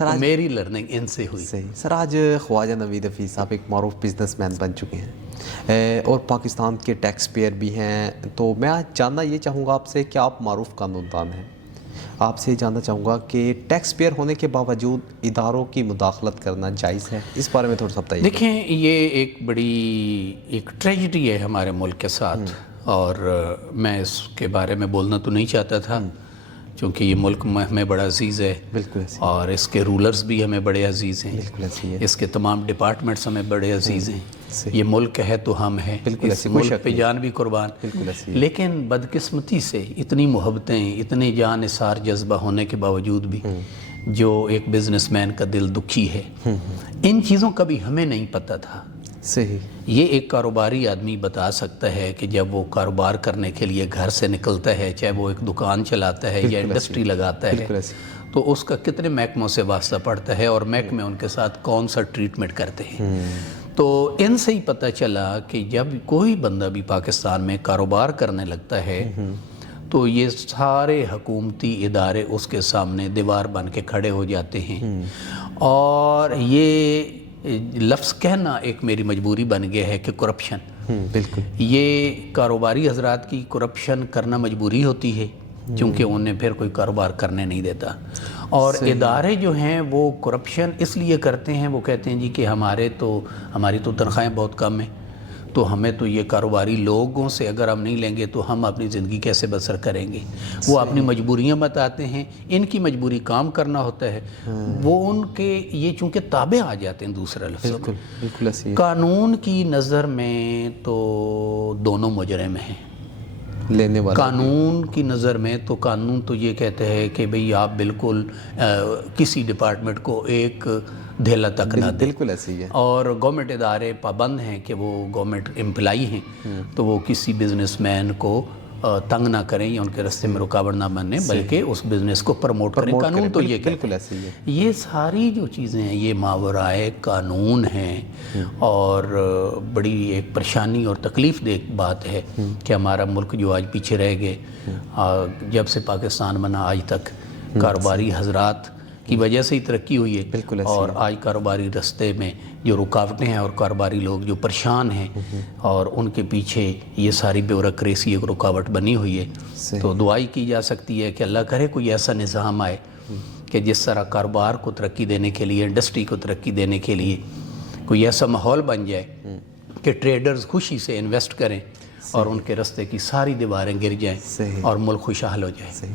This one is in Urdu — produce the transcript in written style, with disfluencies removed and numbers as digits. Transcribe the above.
سر تو آج میری لرننگ ان سے ہوئی. صحیح سر، آج خواجہ نوید حفیظ صاحب ایک معروف بزنس مین بن چکے ہیں اور پاکستان کے ٹیکس پیئر بھی ہیں. تو میں آج جاننا یہ چاہوں گا آپ سے کہ آپ معروف قانون دان ہیں. آپ سے جاننا چاہوں گا کہ ٹیکس پیئر ہونے کے باوجود اداروں کی مداخلت کرنا جائز ہے؟ اس بارے میں تھوڑا سا بتائیے. دیکھیں، یہ ایک بڑی ایک ٹریجڈی ہے ہمارے ملک کے ساتھ، اور میں اس کے بارے میں بولنا تو نہیں چاہتا تھا چونکہ یہ ملک ہمیں بڑا عزیز ہے، بالکل ایسی اور اس کے رولرز بھی ہمیں بڑے عزیز ہیں، بالکل ایسی ہے. اس کے تمام ڈپارٹمنٹس ہمیں بڑے عزیز ہیں. صحیح. یہ ملک ہے تو ہم ہیں، بالکل اس ایسی کوئی ملک شک پہ نہیں. جان بھی قربان. بالکل ایسی ہے. لیکن بدقسمتی سے اتنی محبتیں، اتنے جان نثار جذبہ ہونے کے باوجود بھی جو ایک بزنس مین کا دل دکھی ہے، ان چیزوں کا بھی ہمیں نہیں پتہ تھا. صحیح. یہ ایک کاروباری آدمی بتا سکتا ہے کہ جب وہ کاروبار کرنے کے لیے گھر سے نکلتا ہے، چاہے وہ ایک دکان چلاتا ہے یا انڈسٹری لگاتا ہے، بالکل ایسی. تو اس کا کتنے محکموں سے واسطہ پڑتا ہے اور محکمے ان کے ساتھ کون سا ٹریٹمنٹ کرتے ہیں. تو ان سے ہی پتہ چلا کہ جب کوئی بندہ بھی پاکستان میں کاروبار کرنے لگتا ہے تو یہ سارے حکومتی ادارے اس کے سامنے دیوار بن کے کھڑے ہو جاتے ہیں. اور یہ لفظ کہنا ایک میری مجبوری بن گیا ہے کہ کرپشن. بالکل. یہ کاروباری حضرات کی کرپشن کرنا مجبوری ہوتی ہے چونکہ انہیں پھر کوئی کاروبار کرنے نہیں دیتا. اور ادارے جو ہیں وہ کرپشن اس لیے کرتے ہیں، وہ کہتے ہیں جی کہ ہماری تو تنخواہیں بہت کم ہیں، تو ہمیں تو یہ کاروباری لوگوں سے اگر ہم نہیں لیں گے تو ہم اپنی زندگی کیسے بسر کریں گے. وہ اپنی مجبوریاں بتاتے ہیں، ان کی مجبوری کام کرنا ہوتا ہے. وہ ان کے یہ چونکہ تابع آ جاتے ہیں دوسرے لفظ. بالکل بالکل ایسی ہے. قانون کی نظر میں تو دونوں مجرم ہیں. لینے والا قانون کی نظر میں تو قانون تو یہ کہتے ہیں کہ بھئی آپ بالکل کسی ڈپارٹمنٹ کو ایک دھیلا تک نہ دیں. بالکل ایسی ہے. اور گورنمنٹ ادارے پابند ہیں کہ وہ گورنمنٹ امپلائی ہیں تو وہ کسی بزنس مین کو تنگ نہ کریں یا ان کے راستے میں رکاوٹ نہ بنیں، بلکہ اس بزنس کو پروموٹ کریں. قانون تو یہ بالکل ایسی ہے. یہ ساری جو چیزیں ہیں یہ ماورائے قانون ہیں. اور بڑی ایک پریشانی اور تکلیف دہ بات ہے کہ ہمارا ملک جو آج پیچھے رہ گئے، جب سے پاکستان بنا آج تک کاروباری حضرات کی وجہ سے ہی ترقی ہوئی ہے. بالکل. اور آج کاروباری رستے میں جو رکاوٹیں ہیں اور کاروباری لوگ جو پریشان ہیں اور ان کے پیچھے یہ ساری بیوروکریسی ایک رکاوٹ بنی ہوئی ہے. تو دعائی کی جا سکتی ہے کہ اللہ کرے کوئی ایسا نظام آئے کہ جس طرح کاروبار کو ترقی دینے کے لیے، انڈسٹری کو ترقی دینے کے لیے کوئی ایسا ماحول بن جائے کہ ٹریڈرز خوشی سے انویسٹ کریں اور ان کے رستے کی ساری دیواریں گر جائیں اور ملک خوشحال ہو جائے.